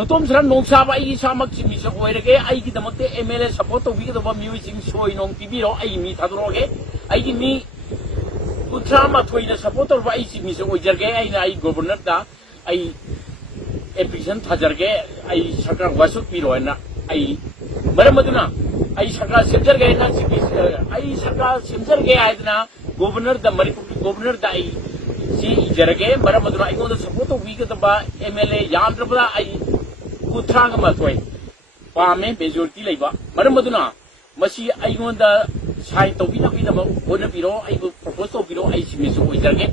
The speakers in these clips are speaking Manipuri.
Totom sera nongsa ai samak simi so oirege ai ki damakte MLA support to bi do ba mi sing soi nong pibiro ai mi thadroge ai ki mi utrama thoina support to ba ai simi so oijarge ai na ai governor da ai application thajarge ai sarkar wasuk piro na ai maramaduna ai sarkar semjarge na simi ai sarkar semjarge ai na governor da Manipur governor da ai si jarge maramaduna ai ko support to bi ka ba MLA yamdrabda ai Utranga Matway, Pame, Majority Labor, Maramaduna, Masi Igonda, Sai Tobina Pidamo, Bonapiro, I will propose to Piro, I see Miss Oitarget,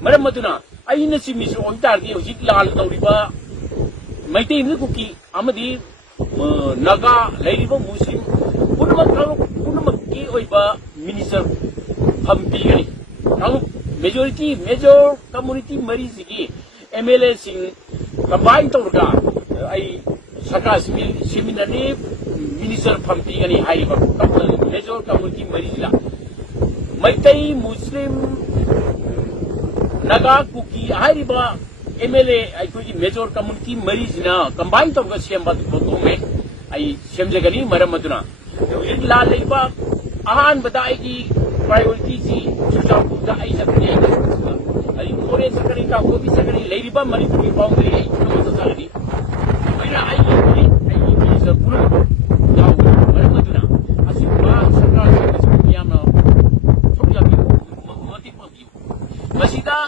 Maramaduna, I in the Simis Oitargi, Zitlal, Toriba, Maite Nuki, Amadi, Naga, Ladibo Muslim, Punamaki Oiba, Minister Hampiri, Majority, Major Community Mariziki, MLA Sing, combined Torga. I Saka Seminary Minister Pampi and Haiba, Major Community Marilla. Maitai Muslim Naga Kuki Haiba MLA, I told you Major Community Marizina, combined of the Shamba Potome, I Shemjagani, Maramaduna. La Leba, Ahan Badaiki, priority, Chucha, Isaac, I more Sakarika, Kobi Sakari, Ladybug, Manipuri Boundary, Society. I is a Pura now, Maramaduna, as you pass a piano, multiple view. Masida,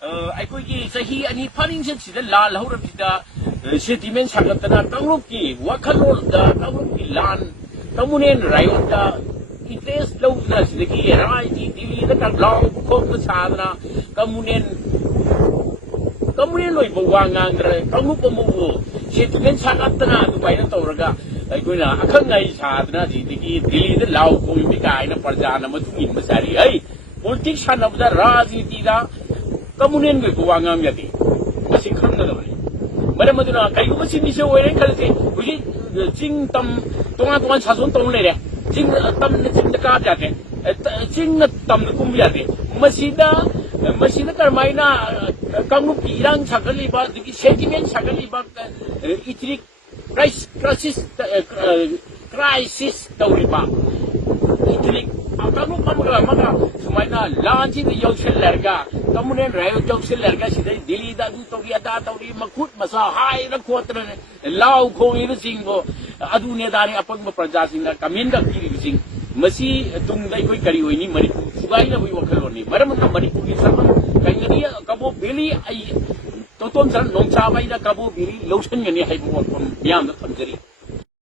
I could say he and he punning the La Laura, sentiments Sakatana, Tamuki, Wakalo, the Tamuki land, Tamunen, Rayota, it is lowness, the key, Rai, the long, Copa Sadana, Kamunin Wangang, Kamupamu, Shitman Sakatana, to buy the Toraga, like when I can't Sadana, the Lao, Kumika, and a Parjana, Matuin, Masari, hey, politician of the Razi Tida, Kamunin with Wangam Yati, Masikan. Maramaduna, Kayusi Misho, where I can say, we the Jing Tam, Tomat Sazon Tomlere, Jing Tam the Kajate, Jing Tam the Kumbiate, Masida. Masina Carmina, Kamuki, Iran Sakaliba, the sentiment Sakaliba, Ethnic crisis, Tauriba, Ethnic, Akamuka, Sumana, launching the Yoshel Lerga, Kamunan Rayo Yoshel Lerga, Dilida, Togiata, Makut, Masa, high the quarter, Lao going the single, Adunedari upon the Prajasina, Kaminda Kiri. Masi tung dai koi kari hoini Manipur sugai na hui wakal ni maramna Manipur ki sama kainya kabo beli ai totom san nongcha bai na kabo beli lotion ngani hai bu wakam miam na thamjari